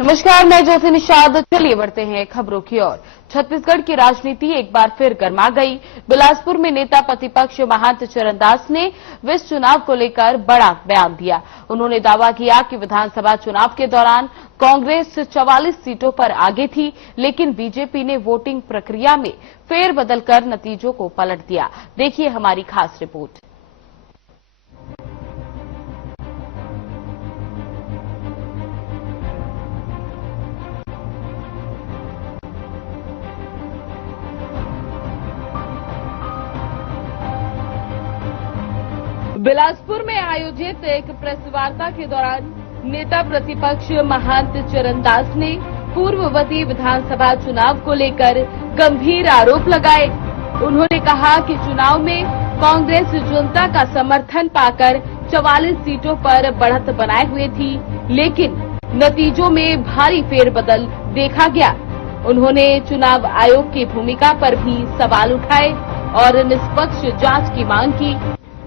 नमस्कार, मैं ज्योति निषाद। चलिए बढ़ते हैं खबरों की ओर। छत्तीसगढ़ की राजनीति एक बार फिर गर्मा गई। बिलासपुर में नेता प्रतिपक्ष महंत चरणदास ने विस चुनाव को लेकर बड़ा बयान दिया। उन्होंने दावा किया कि विधानसभा चुनाव के दौरान कांग्रेस 44 सीटों पर आगे थी, लेकिन बीजेपी ने वोटिंग प्रक्रिया में फेरबदल कर नतीजों को पलट दिया। देखिए हमारी खास रिपोर्ट। बिलासपुर में आयोजित एक प्रेस वार्ता के दौरान नेता प्रतिपक्ष महंत चरणदास ने पूर्ववर्ती विधानसभा चुनाव को लेकर गंभीर आरोप लगाए। उन्होंने कहा कि चुनाव में कांग्रेस जनता का समर्थन पाकर 44 सीटों पर बढ़त बनाए हुए थी, लेकिन नतीजों में भारी फेरबदल देखा गया। उन्होंने चुनाव आयोग की भूमिका पर भी सवाल उठाए और निष्पक्ष जांच की मांग की।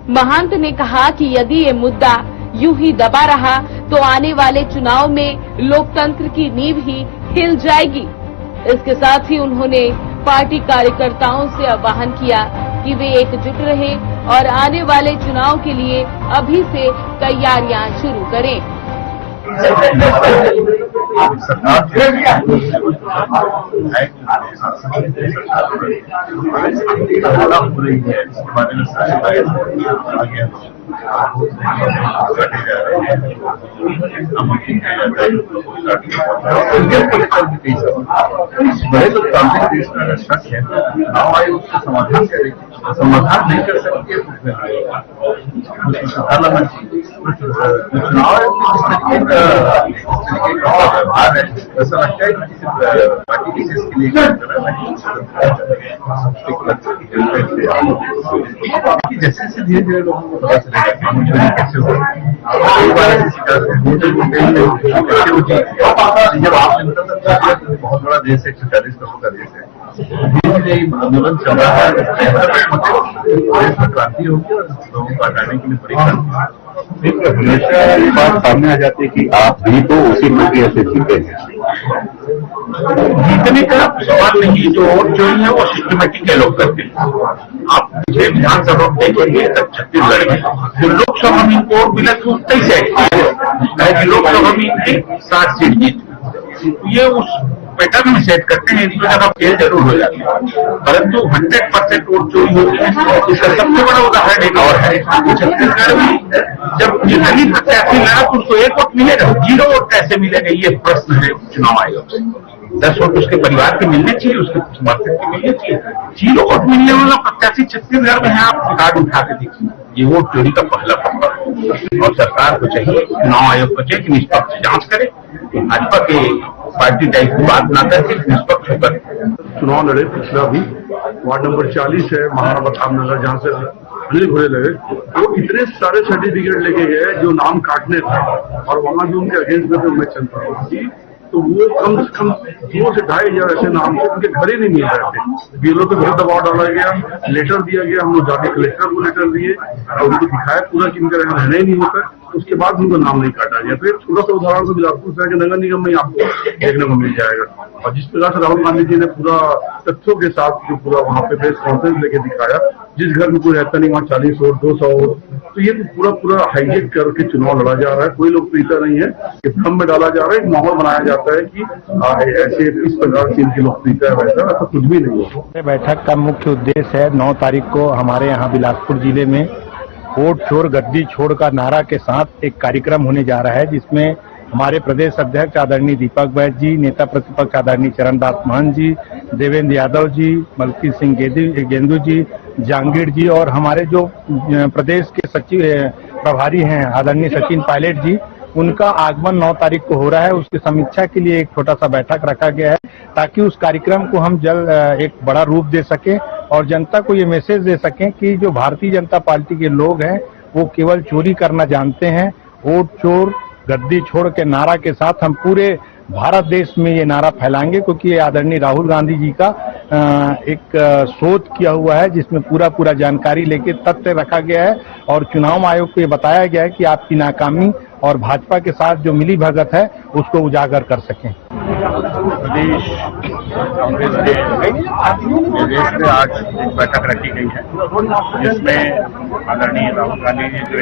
महंत ने कहा कि यदि ये मुद्दा यूं ही दबा रहा तो आने वाले चुनाव में लोकतंत्र की नींव ही हिल जाएगी। इसके साथ ही उन्होंने पार्टी कार्यकर्ताओं से आह्वान किया कि वे एकजुट रहें और आने वाले चुनाव के लिए अभी से तैयारियां शुरू करें। समाधान नहीं कर सकती चुनाव व्यवहार है। ऐसा लगता है कि किसी पार्टी विशेष के लिए जैसे जैसे धीरे धीरे लोगों को पता चलेगा चोरी कैसे हो जब आपने बहुत बड़ा देश है, 140 करोड़ का देश है, धीरे धीरे आंदोलन चल रहा है, देश में क्रांति होगी और लोगों को हटाने के लिए बड़ी क्रांति। हमेशा ये बात सामने आ जाती है कि आप भी तो उसी प्रक्रिया से जीते हैं। जीतने का सवाल नहीं, जो वोट चोरी है वो सिस्टमेटिक है, लोग करते हैं। आप पिछले विधानसभा में देखेंगे तब छत्तीसगढ़ में जो लोकसभा में इनको वोट मिला तो 23 लोकसभा में 60 सीट जीत, ये उस पैटर्न में सेट करते हैं। इसमें जगह फेल जरूर हो जाती है, परंतु 100% वोट चोरी होती है। इसका सबसे बड़ा उदाहरण एक और है, छत्तीसगढ़ में जब जितनी प्रत्याशी लड़ा तो उसको 1 वोट मिलेगा, 0 वोट कैसे मिलेगा, ये प्रश्न है चुनाव आयोग से। 10 वोट उसके परिवार के मिलने चाहिए, उसके समर्थक के मिलने चाहिए। 0 वोट मिलने वाला प्रत्याशी छत्तीसगढ़ में है, आप रिकॉर्ड उठा के देखिए। ये वोट चोरी का पहला पकड़ है और सरकार को चाहिए, चुनाव आयोग को चाहिए कि निष्पक्ष जांच करे, भाजपा के पार्टी टाइप की बात ना करके निष्पक्ष होकर चुनाव लड़े। पिछला भी वार्ड नंबर 40 है महाराणा प्रताप नगर, जहाँ से अनिल घोड़े लगे, वो इतने सारे सर्टिफिकेट लेके गए जो नाम काटने थे और वहां भी उनके अगेंस्ट में मैं चलता हूँ, तो वो कम से कम 2 से 2,500 ऐसे नाम थे उनके घर ही नहीं मिल रहे थे। बीएलओ पे बहुत दबाव डाला गया, लेटर दिया गया, हम लोग जाके कलेक्टर को लेटर दिए और उनको दिखाया पूरा कि इनका रहना ही नहीं होता। उसके बाद उनको नाम नहीं काटा गया। तो एक छोटा सा उदाहरण तो बिलासपुर शहर के नगर निगम में आपको देखने को मिल जाएगा। और जिस प्रकार से राहुल गांधी जी ने पूरा तथ्यों के साथ जो पूरा वहाँ पे प्रेस कॉन्फ्रेंस लेके दिखाया, जिस घर में कोई रहता नहीं वहाँ 40 वोट 200 वोट, तो ये तो पूरा हाईजेक करके चुनाव लड़ा जा रहा है। कोई लोकप्रियता नहीं है, ये भ्रम में डाला जा रहा है, एक माहौल बनाया जाता है कि ऐसे इस प्रकार से इनकी लोकप्रियता है, वैसा कुछ भी नहीं हो। बैठक का मुख्य उद्देश्य है 9 तारीख को हमारे यहाँ बिलासपुर जिले में वोट चोर गद्दी छोड़ का नारा के साथ एक कार्यक्रम होने जा रहा है, जिसमें हमारे प्रदेश अध्यक्ष आदरणीय दीपक बैठ जी, नेता प्रतिपक्ष आदरणीय चरणदास महंत जी, देवेंद्र यादव जी, मलकीत सिंह गेंदू जी, जहांगीर जी और हमारे जो प्रदेश के सचिव प्रभारी हैं आदरणीय सचिन पायलट जी, उनका आगमन 9 तारीख को हो रहा है। उसकी समीक्षा के लिए एक छोटा सा बैठक रखा गया है ताकि उस कार्यक्रम को हम जल्द एक बड़ा रूप दे सकें और जनता को ये मैसेज दे सकें कि जो भारतीय जनता पार्टी के लोग हैं वो केवल चोरी करना जानते हैं। वोट चोर गद्दी छोड़ के नारा के साथ हम पूरे भारत देश में ये नारा फैलाएंगे, क्योंकि ये आदरणीय राहुल गांधी जी का एक शोध किया हुआ है जिसमें पूरा जानकारी लेके तथ्य रखा गया है और चुनाव आयोग को ये बताया गया है कि आपकी नाकामी और भाजपा के साथ जो मिली भगत है उसको उजागर कर सकें। प्रदेश कांग्रेस के निर्देश में आज एक बैठक रखी गई है जिसमें आदरणीय राहुल गांधी जी जो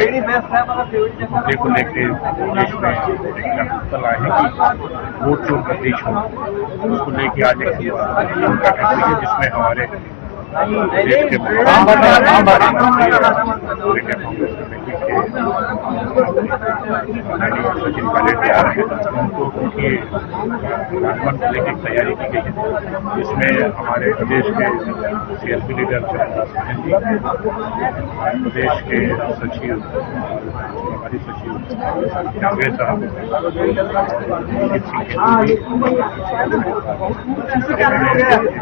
मुद्दे को लेकर देश में एक जागरूकता लाए हैं कि वोट चोर का देश हो, उसको लेकर आज एक बैठक हुई है जिसमें हमारे देश के सचिन पायलट आ रहे हैं, उनको उनकी राजभवन को लेकर तैयारी की गई है जिसमें हमारे प्रदेश के सीएलपी लीडर चरणदास महंत जी, प्रदेश के सचिव हमारी सचिव जावेद साहब,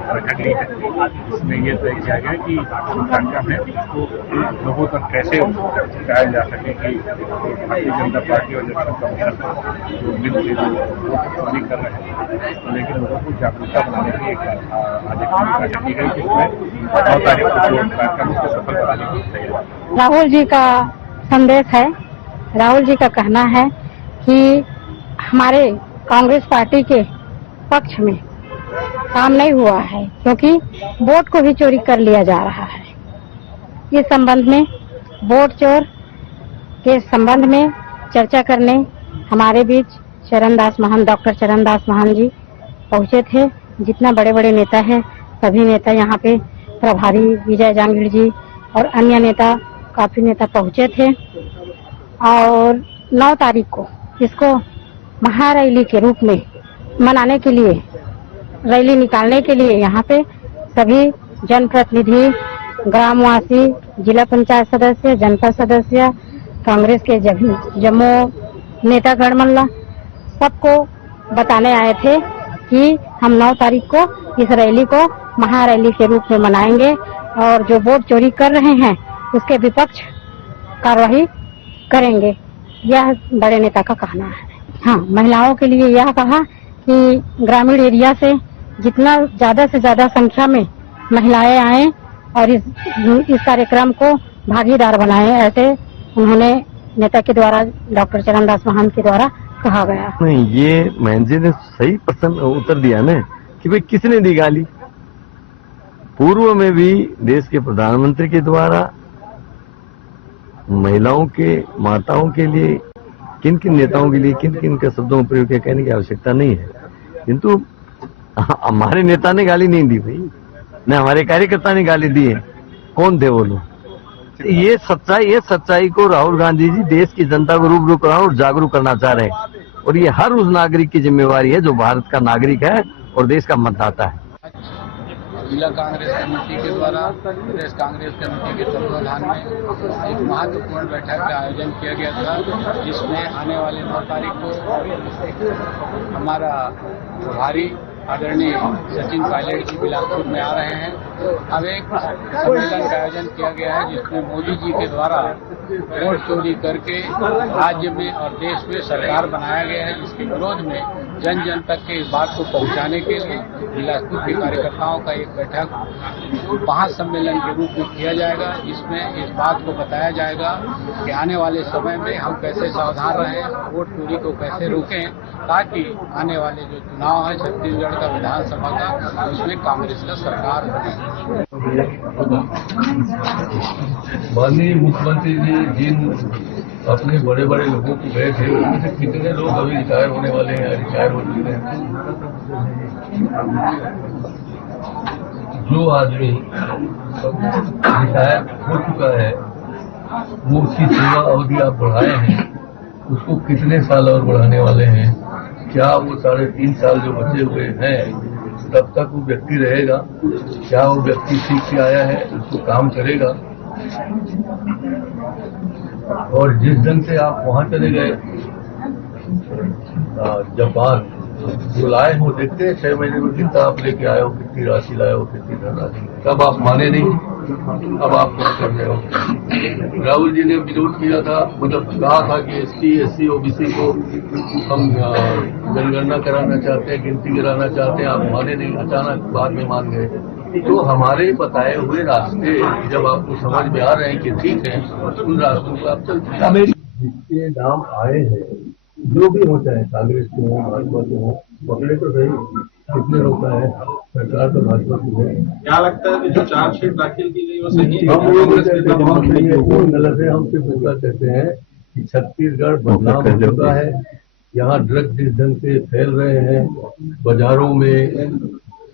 बैठक ली है। इसमें ये तय किया गया कि जो कार्यक्रम है उसको लोगों तक कैसे पहुंचाया जा सके कि भारतीय जनता पार्टी और इलेक्शन कमीशन जो मिलकर वोट चोरी कर रहे हैं तो लेकिन लोगों को जागरूकता बनाने की एक आज एक बैठक की गई जिसमें 9 तारीख को कार्यक्रम को सफल बनाने की तैयारी। राहुल जी का संदेश है, राहुल जी का कहना है कि हमारे कांग्रेस पार्टी के पक्ष में काम नहीं हुआ है क्योंकि वोट को भी चोरी कर लिया जा रहा है। इस संबंध में वोट चोर के संबंध में चर्चा करने हमारे बीच डॉक्टर चरणदास महंत जी पहुंचे थे। जितना बड़े बड़े नेता हैं सभी नेता यहाँ पे, प्रभारी विजय जांगीड़ जी और अन्य नेता, काफी नेता पहुंचे थे और 9 तारीख को इसको महारैली के रूप में मनाने के लिए, रैली निकालने के लिए यहाँ पे सभी जनप्रतिनिधि, ग्रामवासी, जिला पंचायत सदस्य, जनपद सदस्य, कांग्रेस के जम्मू नेतागण मल्ला सबको बताने आए थे कि हम 9 तारीख को इस रैली को महारैली के रूप में मनाएंगे और जो वोट चोरी कर रहे हैं उसके विपक्ष कार्रवाई करेंगे। यह बड़े नेता का कहना है। हाँ, महिलाओं के लिए यह कहा कि ग्रामीण एरिया से जितना ज्यादा से ज्यादा संख्या में महिलाएं आए और इस कार्यक्रम को भागीदार बनाए, ऐसे उन्होंने नेता के द्वारा, डॉक्टर चरणदास महंत के द्वारा कहा गया। नहीं, ये महंत जी ने सही प्रश्न उत्तर दिया ना कि भाई किसने दी गाली। पूर्व में भी देश के प्रधानमंत्री के द्वारा महिलाओं के, माताओं के लिए, किन किन नेताओं के लिए किन किन के शब्दों का प्रयोग कहने की आवश्यकता नहीं है, किंतु हमारे नेता ने गाली नहीं दी भाई, न हमारे कार्यकर्ता ने गाली दी है। कौन थे वो लोग? ये सच्चाई को राहुल गांधी जी देश की जनता को रूबरू करा और जागरूक करना चाह रहे हैं और ये हर उस नागरिक की जिम्मेवारी है जो भारत का नागरिक है और देश का मतदाता है। जिला कांग्रेस कमेटी के द्वारा प्रदेश कांग्रेस कमेटी के तत्वाधान में एक महत्वपूर्ण बैठक का आयोजन किया गया था जिसमें आने वाले 9 तारीख को हमारा प्रभारी आदरणीय सचिन पायलट जी बिलासपुर में आ रहे हैं। अब एक सम्मेलन का आयोजन किया गया है जिसमें मोदी जी के द्वारा वोट चोरी करके राज्य में और देश में सरकार बनाया गया है, जिसके विरोध में जन जन तक के इस बात को पहुंचाने के लिए बिलासपुर के कार्यकर्ताओं का एक बैठक महासम्मेलन के रूप में किया जाएगा। इसमें इस बात को बताया जाएगा कि आने वाले समय में हम कैसे सावधान रहें, वोट चोरी को कैसे रोकें, ताकि आने वाले जो चुनाव है छत्तीसगढ़ का विधानसभा का, उसमें कांग्रेस का सरकार बने। माननीय मुख्यमंत्री जी जिन अपने बड़े बड़े लोगों को गए थे उनमें से कितने लोग अभी रिटायर होने वाले हैं, रिटायर हो चुके हैं। जो आदमी रिटायर हो चुका है वो उसकी सेवा अवधि आप बढ़ाए हैं, उसको कितने साल और बढ़ाने वाले हैं? क्या वो 3.5 साल जो बचे हुए हैं तब तक वो व्यक्ति रहेगा? क्या वो व्यक्ति सीख के आया है, उसको काम करेगा? और जिस ढंग से आप वहां चले गए जापान, जो लाए हो देखते हैं 6 महीने में कितना आप लेके आए हो, कितनी राशि लाए हो, कितनी धनराशि, तब आप माने नहीं, अब आप क्या कर रहे हो? राहुल जी ने विरोध किया था, मतलब कहा था कि ST, SC, OBC को हम जनगणना कराना चाहते हैं, गिनती कराना चाहते हैं, आप माने नहीं, अचानक बाद में मान गए। तो हमारे बताए हुए रास्ते जब आपको समझ में आ रहे हैं कि ठीक है, उन रास्तों पर आप चलते हैं। जिसके नाम आए हैं, जो भी होता है, कांग्रेस के हो, भाजपा के हो, पकड़े तो सही, कितने रोका है सरकार तो भाजपा की है। क्या लगता है कि जो चार्जशीट दाखिल की गई वो सही है? हम लोग गलत है। हम सिर्फ पूछना चाहते हैं कि छत्तीसगढ़ बदनाम हो चुका है। यहाँ ड्रग जिस ढंग से फैल रहे हैं, बाजारों में,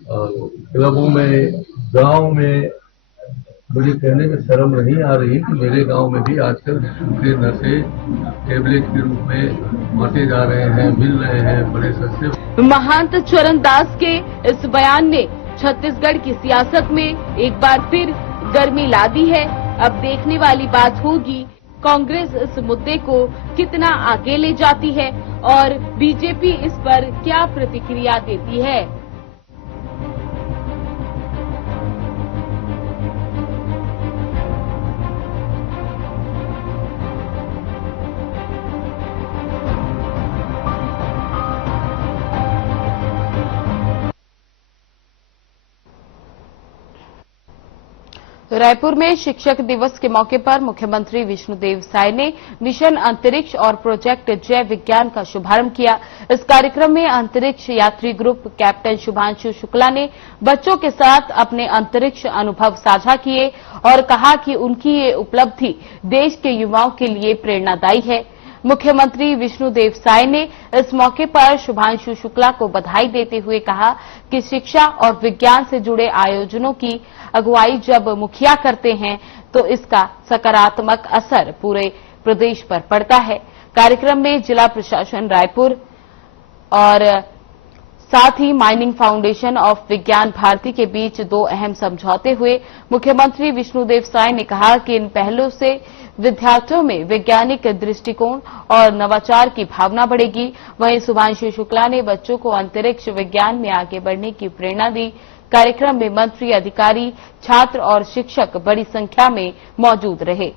क्लबों में, गांव में, मुझे कहने में शर्म नहीं आ रही कि मेरे गांव में भी आजकल सूखे नशे टेबलेट के रूप में बांटे जा रहे हैं, मिल रहे हैं बड़े सस्ते। महंत चरणदास के इस बयान ने छत्तीसगढ़ की सियासत में एक बार फिर गर्मी ला दी है। अब देखने वाली बात होगी कांग्रेस इस मुद्दे को कितना आगे ले जाती है और बीजेपी इस पर क्या प्रतिक्रिया देती है। रायपुर में शिक्षक दिवस के मौके पर मुख्यमंत्री विष्णुदेव साय ने मिशन अंतरिक्ष और प्रोजेक्ट जय विज्ञान का शुभारंभ किया। इस कार्यक्रम में अंतरिक्ष यात्री ग्रुप कैप्टन शुभांशु शुक्ला ने बच्चों के साथ अपने अंतरिक्ष अनुभव साझा किए और कहा कि उनकी ये उपलब्धि देश के युवाओं के लिए प्रेरणादायी है। मुख्यमंत्री विष्णुदेव साय ने इस मौके पर शुभांशु शुक्ला को बधाई देते हुए कहा कि शिक्षा और विज्ञान से जुड़े आयोजनों की अगुवाई जब मुखिया करते हैं तो इसका सकारात्मक असर पूरे प्रदेश पर पड़ता है। कार्यक्रम में जिला प्रशासन रायपुर और साथ ही माइनिंग फाउंडेशन ऑफ विज्ञान भारती के बीच दो अहम समझौते हुए। मुख्यमंत्री विष्णुदेव साय ने कहा कि इन पहलों से विद्यार्थियों में वैज्ञानिक दृष्टिकोण और नवाचार की भावना बढ़ेगी। वहीं शुभांशु शुक्ला ने बच्चों को अंतरिक्ष विज्ञान में आगे बढ़ने की प्रेरणा दी। कार्यक्रम में मंत्री, अधिकारी, छात्र और शिक्षक बड़ी संख्या में मौजूद रहे।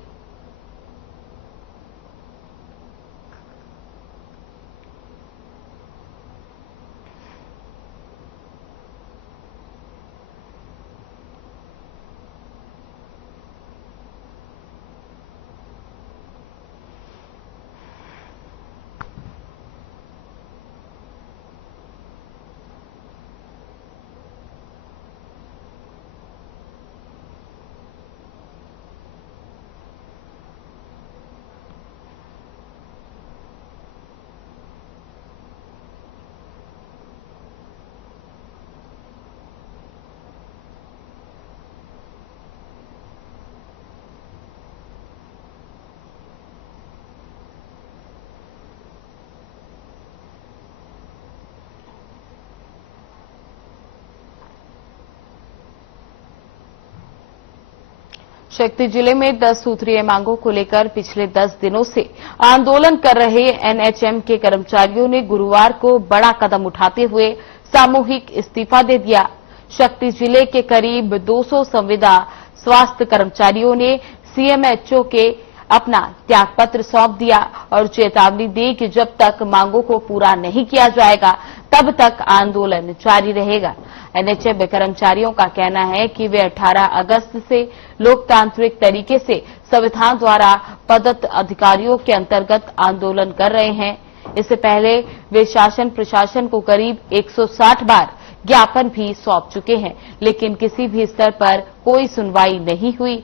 शक्ति जिले में 10 सूत्रीय मांगों को लेकर पिछले 10 दिनों से आंदोलन कर रहे एनएचएम के कर्मचारियों ने गुरुवार को बड़ा कदम उठाते हुए सामूहिक इस्तीफा दे दिया। शक्ति जिले के करीब 200 संविदा स्वास्थ्य कर्मचारियों ने सीएमएचओ के अपना त्यागपत्र सौंप दिया और चेतावनी दी कि जब तक मांगों को पूरा नहीं किया जाएगा तब तक आंदोलन जारी रहेगा। एनएचएम कर्मचारियों का कहना है कि वे 18 अगस्त से लोकतांत्रिक तरीके से संविधान द्वारा पदस्थ अधिकारियों के अंतर्गत आंदोलन कर रहे हैं। इससे पहले वे शासन प्रशासन को करीब 160 बार ज्ञापन भी सौंप चुके हैं, लेकिन किसी भी स्तर पर कोई सुनवाई नहीं हुई।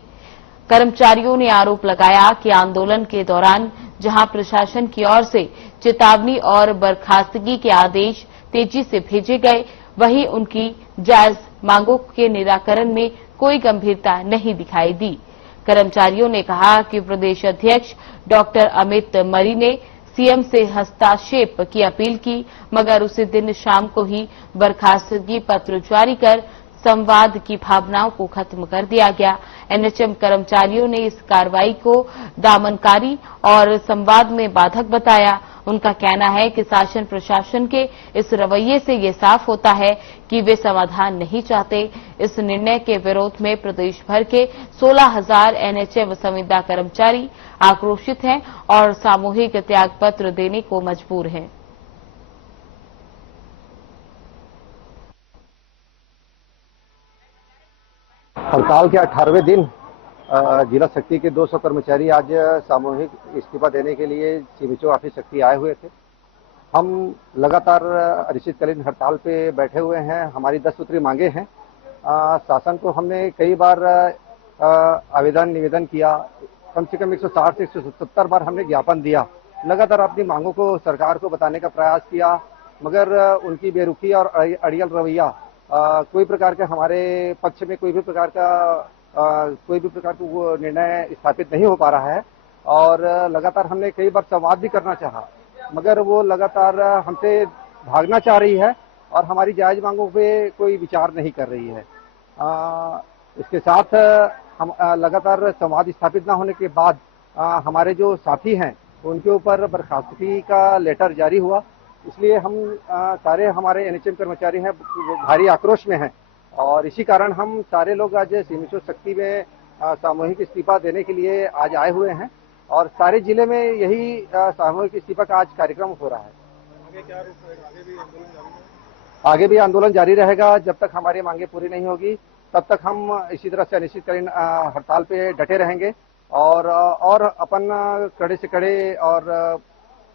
कर्मचारियों ने आरोप लगाया कि आंदोलन के दौरान जहां प्रशासन की ओर से चेतावनी और बर्खास्तगी के आदेश तेजी से भेजे गए, वहीं उनकी जायज मांगों के निराकरण में कोई गंभीरता नहीं दिखाई दी। कर्मचारियों ने कहा कि प्रदेश अध्यक्ष डॉक्टर अमित मरी ने सीएम से हस्तक्षेप की अपील की, मगर उसी दिन शाम को ही बर्खास्तगी पत्र जारी कर संवाद की भावनाओं को खत्म कर दिया गया। एनएचएम कर्मचारियों ने इस कार्रवाई को दमनकारी और संवाद में बाधक बताया। उनका कहना है कि शासन प्रशासन के इस रवैये से ये साफ होता है कि वे समाधान नहीं चाहते। इस निर्णय के विरोध में प्रदेश भर के 16,000 एनएचएम संविदा कर्मचारी आक्रोशित हैं और सामूहिक त्यागपत्र देने को मजबूर हैं। हड़ताल के 18वें दिन जिला शक्ति के 200 कर्मचारी आज सामूहिक इस्तीफा देने के लिए सीएमएचओ ऑफिस शक्ति आए हुए थे। हम लगातार अनिश्चितकालीन हड़ताल पे बैठे हुए हैं। हमारी 10 सूत्री मांगे हैं। शासन को हमने कई बार आवेदन निवेदन किया, कम से कम 160 से 170 बार हमने ज्ञापन दिया। लगातार अपनी मांगों को सरकार को बताने का प्रयास किया, मगर उनकी बेरुखी और अड़ियल रवैया कोई प्रकार के हमारे पक्ष में कोई भी प्रकार का वो निर्णय स्थापित नहीं हो पा रहा है। और लगातार हमने कई बार संवाद भी करना चाहा, मगर वो लगातार हमसे भागना चाह रही है और हमारी जायज मांगों पे कोई विचार नहीं कर रही है। इसके साथ हम लगातार संवाद स्थापित न होने के बाद हमारे जो साथी हैं उनके ऊपर बर्खास्तगी का लेटर जारी हुआ। इसलिए हम सारे हमारे एनएचएम कर्मचारी हैं भारी आक्रोश में हैं और इसी कारण हम सारे लोग आज सीएमएचओ शक्ति में सामूहिक इस्तीफा देने के लिए आज आए हुए हैं और सारे जिले में यही सामूहिक इस्तीफा का आज कार्यक्रम हो रहा है। आगे भी आंदोलन जारी रहेगा जब तक हमारी मांगे पूरी नहीं होगी, तब तक हम इसी तरह से अनिश्चितकालीन हड़ताल पे डटे रहेंगे और अपन कड़े से कड़े और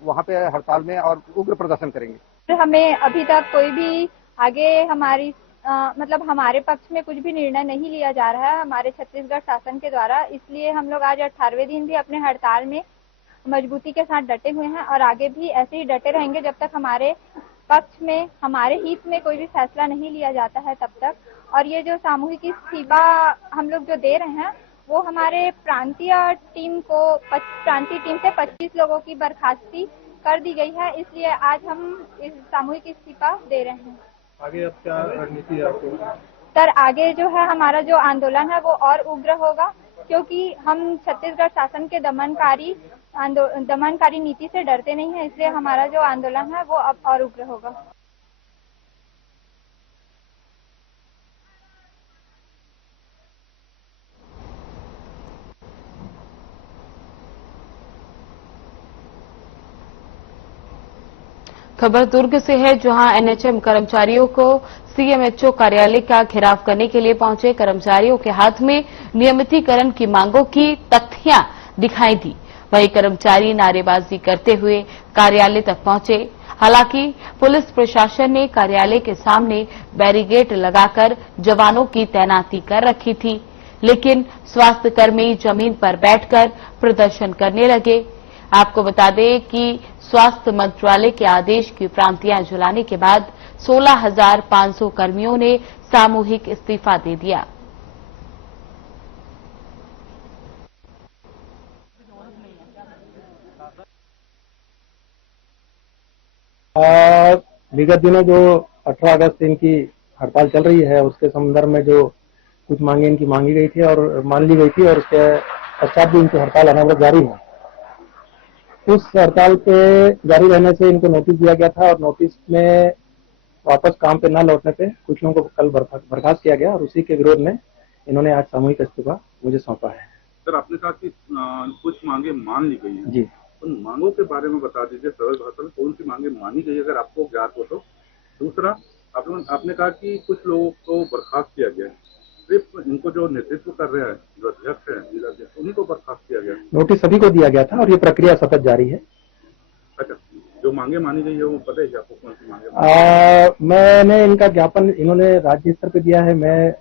वहाँ पे हड़ताल में और उग्र प्रदर्शन करेंगे। हमें अभी तक कोई भी आगे हमारी मतलब हमारे पक्ष में कुछ भी निर्णय नहीं लिया जा रहा है हमारे छत्तीसगढ़ शासन के द्वारा। इसलिए हम लोग आज 18वें दिन भी अपने हड़ताल में मजबूती के साथ डटे हुए हैं और आगे भी ऐसे ही डटे रहेंगे जब तक हमारे पक्ष में हमारे हित में कोई भी फैसला नहीं लिया जाता है तब तक। और ये जो सामूहिक इस्तीफा हम लोग जो दे रहे हैं वो हमारे प्रांतीय टीम से 25 लोगों की बर्खास्ती कर दी गई है। इसलिए आज हम इस सामूहिक इस्तीफा दे रहे हैं। आगे अब क्या रणनीति है आपको? सर आगे जो है हमारा जो आंदोलन है वो और उग्र होगा, क्योंकि हम छत्तीसगढ़ शासन के दमनकारी नीति से डरते नहीं है। इसलिए हमारा जो आंदोलन है वो अब और उग्र होगा। खबर दुर्ग से है, जहां एनएचएम कर्मचारियों को सीएमएचओ कार्यालय का घेराव करने के लिए पहुंचे कर्मचारियों के हाथ में नियमितीकरण की मांगों की तख्तियां दिखाई दी। वहीं कर्मचारी नारेबाजी करते हुए कार्यालय तक पहुंचे। हालांकि पुलिस प्रशासन ने कार्यालय के सामने बैरिकेड लगाकर जवानों की तैनाती कर रखी थी, लेकिन स्वास्थ्य कर्मी जमीन पर बैठकर प्रदर्शन करने लगे। आपको बता दें कि स्वास्थ्य मंत्रालय के आदेश की प्रांतियां जलाने के बाद 16,500 कर्मियों ने सामूहिक इस्तीफा दे दिया। विगत दिनों जो 18 अगस्त इनकी हड़ताल चल रही है उसके संदर्भ में जो कुछ मांगे इनकी मांगी गई थी और मान ली गई थी और उसके पश्चात भी इनकी हड़ताल अनवरत जारी है। उस हड़ताल पे जारी रहने से इनको नोटिस दिया गया था और नोटिस में वापस काम पे न लौटने पे कुछ लोगों को कल बर्खास्त किया गया और उसी के विरोध में इन्होंने आज सामूहिक इस्तीफा मुझे सौंपा है। सर आपने कहा कि कुछ मांगे मान ली गई हैं। जी, उन मांगों के बारे में बता दीजिए सरल भाषा में, कौन सी मांगे मानी गई अगर आपको ज्ञात हो तो। दूसरा आपने कहा कि कुछ लोगों को बर्खास्त किया गया है, सिर्फ इनको जो नेतृत्व कर रहे हैं जो अध्यक्ष हैं जिलाध्यक्ष उन्हीं को बर्खास्त किया गया? नोटिस सभी को दिया गया था और ये प्रक्रिया सतत जारी है। अच्छा, जो मांगे मानी गई है वो पता है आपको कौन सी मांगे? मैंने इनका ज्ञापन इन्होंने राज्य स्तर पे दिया है, मैं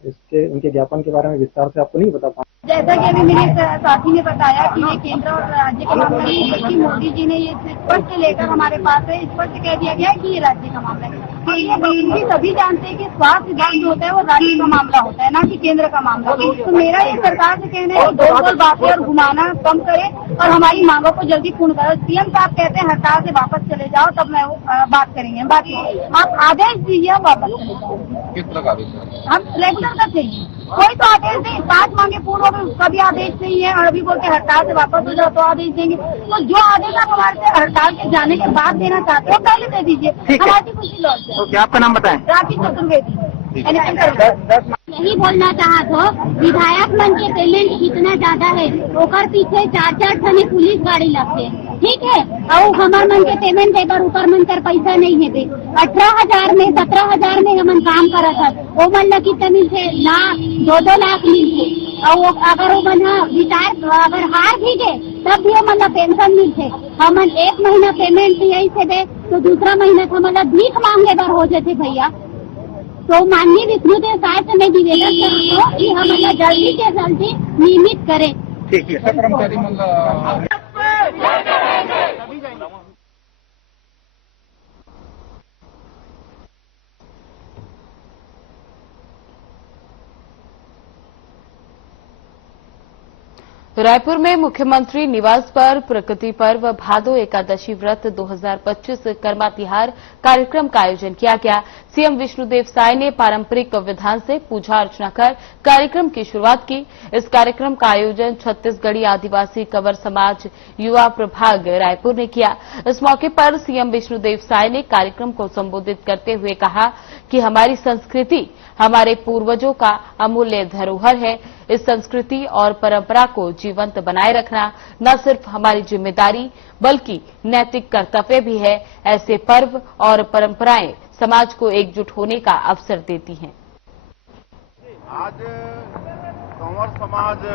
उनके ज्ञापन के बारे में विस्तार से आपको नहीं बता पाऊँ। जैसा कि अभी मेरे साथी ने बताया कि ये केंद्र और राज्य का मामला नहीं है, कि मोदी जी ने ये स्पष्ट लेकर हमारे पास है, स्पष्ट कह दिया गया है कि ये राज्य का मामला है। तो ये बखूबी सभी जानते हैं कि स्वास्थ्य विभाग जो होता है वो राज्य का मामला होता है, ना कि केंद्र का मामला। तो मेरा ये सरकार से कहना है कि गोल बातें और घुमाना कम करे और हमारी मांगों को जल्दी पूर्ण करो। सीएम साहब कहते हैं हड़ताल से वापस चले जाओ, तब मैं बात करेंगे। बाकी आप आदेश दीजिए, हम वापस चले जाओ। किस तरह का आदेश? हम रेगुलर का चाहिए, कोई तो आदेश नहीं। 5 मांगे पूर्ण हो गए उसका भी आदेश नहीं है और अभी बोलते हड़ताल से वापस हो जाओ तो आदेश देंगे। तो जो आदेश आप हमारे से हड़ताल के जाने के बाद देना चाहते हो पहले दे दीजिए, हमारी खुशी लौट जाए। तो क्या आपका नाम बताएं? राखी चतुर्वेदी। यही बोलना चाहत हो, विधायक मन के पेमेंट इतना ज्यादा है, ओकर पीछे 4-4 ठने पुलिस गाड़ी लगते, ठीक है। और हमार मन के पेमेंट एक बार ऊपर मन कर पैसा नहीं है, 18,000 में 17,000 में हमन काम करत है, वो मन ला कितना मिलते, लाख 2-2 लाख मिलते। और अगर वो मन रिटायर अगर हार भी गए तब भी हमन ला पेंशन मिलते। हमन एक महीना पेमेंट यही से दे तो दूसरा महीना हमन ला भीख मांगे बार हो जाते भैया। तो माननीय विष्णुदेव साय से मैं निवेदन करती हूँ कि हम जल्दी से जल्दी नियमित करें। ठीक है, कर्मचारी मतलब रायपुर में मुख्यमंत्री निवास पर प्रकृति पर्व भादो एकादशी व्रत 2025 कर्मा तिहार कार्यक्रम का आयोजन किया गया। सीएम विष्णुदेव साय ने पारंपरिक विधान से पूजा अर्चना कर कार्यक्रम की शुरुआत की। इस कार्यक्रम का आयोजन छत्तीसगढ़ी आदिवासी कंवर समाज युवा प्रभाग रायपुर ने किया। इस मौके पर सीएम विष्णुदेव साय ने कार्यक्रम को संबोधित करते हुए कहा कि हमारी संस्कृति हमारे पूर्वजों का अमूल्य धरोहर है। इस संस्कृति और परंपरा को जीवंत बनाए रखना न सिर्फ हमारी जिम्मेदारी बल्कि नैतिक कर्तव्य भी है। ऐसे पर्व और परंपराएं समाज को एकजुट होने का अवसर देती हैं। आज कंवर समाज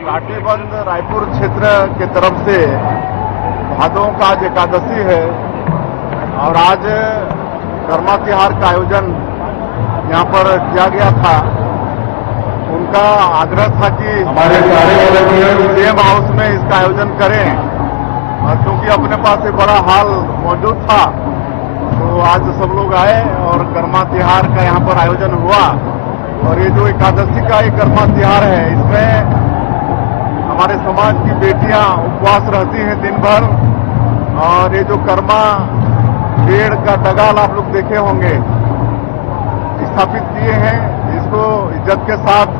काटीबंद रायपुर क्षेत्र के तरफ से भादों का आज एकादशी है और आज कर्मा तिहार का आयोजन यहाँ पर किया गया था। उनका आग्रह था कि हमारे सीएम हाउस में इसका आयोजन करें और क्योंकि अपने पास एक बड़ा हॉल मौजूद था तो आज सब लोग आए और कर्मा तिहार का यहाँ पर आयोजन हुआ। और ये जो एकादशी का एक कर्मा तिहार है इसमें हमारे समाज की बेटियां उपवास रहती हैं दिन भर और ये जो कर्मा पेड़ का डगाल आप लोग देखे होंगे स्थापित किए हैं। इसको इज्जत के साथ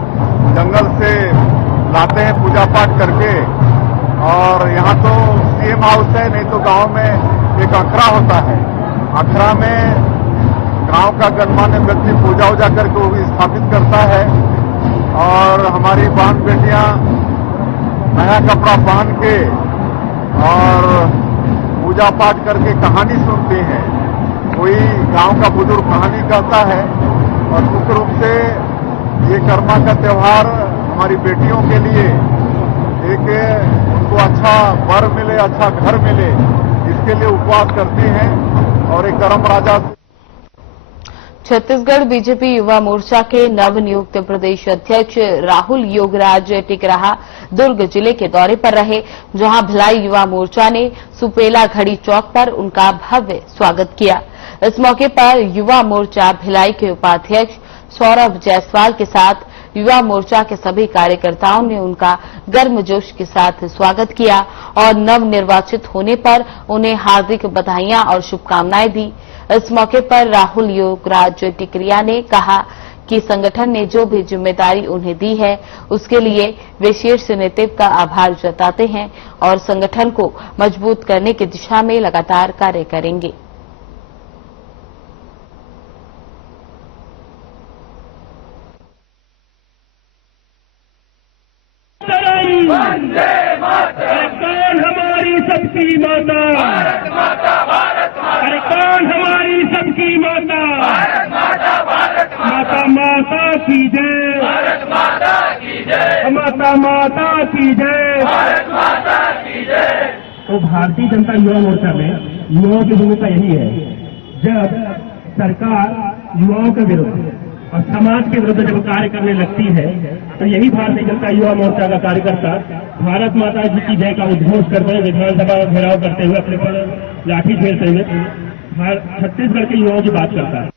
जंगल से लाते हैं पूजा पाठ करके और यहाँ तो सीएम हाउस है, नहीं तो गांव में एक अखड़ा होता है। अखड़ा में गांव का गणमान्य व्यक्ति पूजा उजा करके वो भी स्थापित करता है और हमारी बहन बेटियां नया कपड़ा पहन के और पूजा पाठ करके कहानी सुनती हैं। कोई गांव का बुजुर्ग कहानी कहता है और मुख्य रूप से ये कर्मा का त्योहार हमारी बेटियों के लिए एक उनको अच्छा वर मिले, अच्छा घर मिले, इसके लिए उपवास करती हैं और एक कर्म राजा। छत्तीसगढ़ बीजेपी युवा मोर्चा के नवनियुक्त प्रदेश अध्यक्ष राहुल योगराज टिकराहा दुर्ग जिले के दौरे पर रहे, जहां भिलाई युवा मोर्चा ने सुपेला घड़ी चौक पर उनका भव्य स्वागत किया। इस मौके पर युवा मोर्चा भिलाई के उपाध्यक्ष सौरभ जायसवाल के साथ युवा मोर्चा के सभी कार्यकर्ताओं ने उनका गर्मजोश के साथ स्वागत किया और नवनिर्वाचित होने पर उन्हें हार्दिक बधाइयां और शुभकामनाएं दी। इस मौके पर राहुल योगराज टिकरिया ने कहा कि संगठन ने जो भी जिम्मेदारी उन्हें दी है उसके लिए वे शीर्ष नेतृत्व का आभार जताते हैं और संगठन को मजबूत करने की दिशा में लगातार कार्य करेंगे। वंदे मातरम। कौन हमारी सबकी माता? भारत माता, भारत माता। अरे कौन हमारी सबकी माता? भारत माता, भारत माता। माता की जय, भारत माता की जय। माता माता की जय, भारत माता की जय। तो भारतीय जनता युवा मोर्चा में युवाओं की भूमिका यही है, जब सरकार युवाओं के विरुद्ध और समाज के विरुद्ध जब कार्य करने लगती है तो यही भारतीय जनता युवा मोर्चा का कार्यकर्ता भारत माता जी की जय का उद्घोष करते हुए विधानसभा का घेराव करते हुए अपने पर लाठी फेरते हुए छत्तीसगढ़ के युवाओं की बात करता है।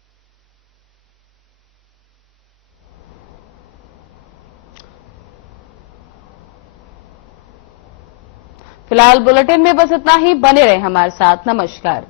फिलहाल बुलेटिन में बस इतना ही। बने रहे हमारे साथ। नमस्कार।